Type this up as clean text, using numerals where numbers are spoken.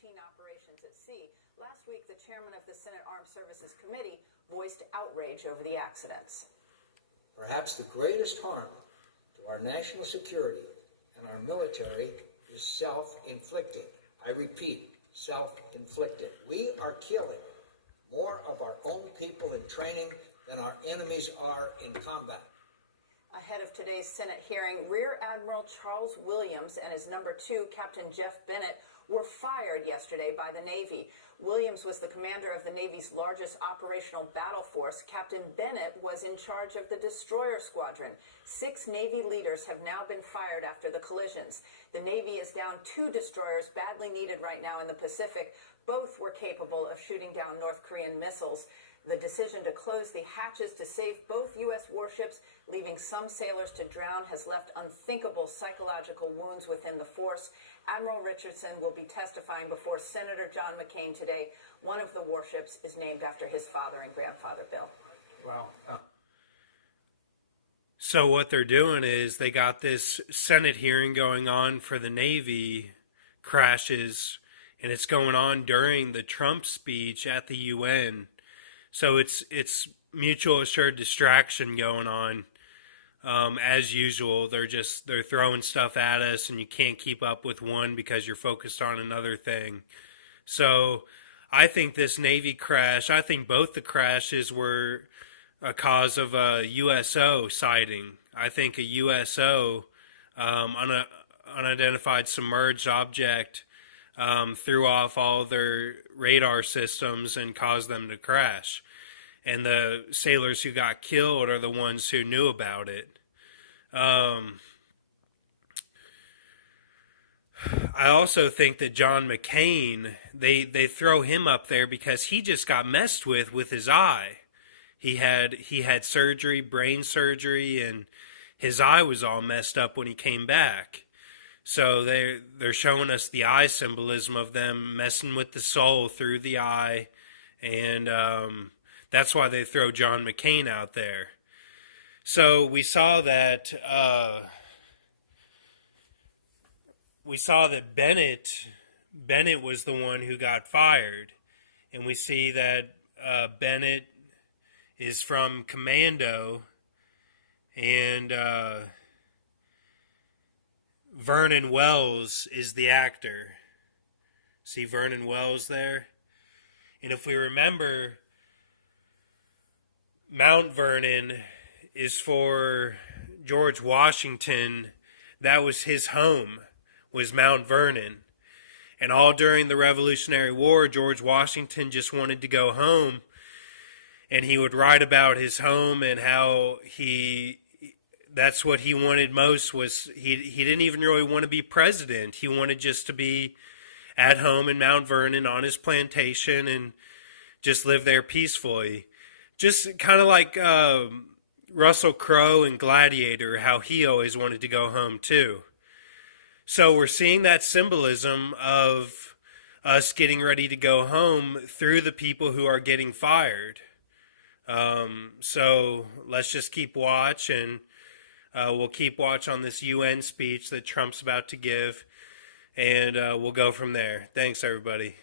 routine operations at sea. Last week, the chairman of the Senate Armed Services Committee voiced outrage over the accidents. Perhaps the greatest harm to our national security and our military is self-inflicted. I repeat, self-inflicted. We are killing more of our own people in training than our enemies are in combat. Ahead of today's Senate hearing, Rear Admiral Charles Williams and his number 2, Captain Jeff Bennett, were fired yesterday by the Navy. Williams was the commander of the Navy's largest operational battle force. Captain Bennett was in charge of the destroyer squadron. 6 Navy leaders have now been fired after the collisions. The Navy is down 2 destroyers badly needed right now in the Pacific. Both were capable of shooting down North Korean missiles. The decision to close the hatches to save both U.S. warships, leaving some sailors to drown, has left unthinkable psychological wounds within the force. Admiral Richardson will be testifying before Senator John McCain today. One of the warships is named after his father and grandfather, Bill. Wow. So what they're doing is they got this Senate hearing going on for the Navy crashes, and it's going on during the Trump speech at the UN. So it's mutual assured distraction going on. As usual, they're throwing stuff at us, and you can't keep up with one because you're focused on another thing. So I think this Navy crash, I think both the crashes were a cause of a USO sighting. I think a USO, unidentified submerged object, threw off all their radar systems and caused them to crash. And the sailors who got killed are the ones who knew about it. I also think that John McCain, they throw him up there because he just got messed with his eye. He had surgery, brain surgery, and his eye was all messed up when he came back. So they're showing us the eye symbolism of them messing with the soul through the eye, and that's why they throw John McCain out there. So we saw that Bennett was the one who got fired, and we see that Bennett is from Commando, and Vernon Wells is the actor. See Vernon Wells there? And if we remember, Mount Vernon is for George Washington. That was his home, was Mount Vernon. And all during the Revolutionary War, George Washington just wanted to go home. And he would write about his home and how that's what he wanted most. Was he didn't even really want to be president. He wanted just to be at home in Mount Vernon on his plantation and just live there peacefully. Just kind of like Russell Crowe in Gladiator, how he always wanted to go home too. So we're seeing that symbolism of us getting ready to go home through the people who are getting fired. So let's just keep watch, and we'll keep watch on this UN speech that Trump's about to give, and we'll go from there. Thanks, everybody.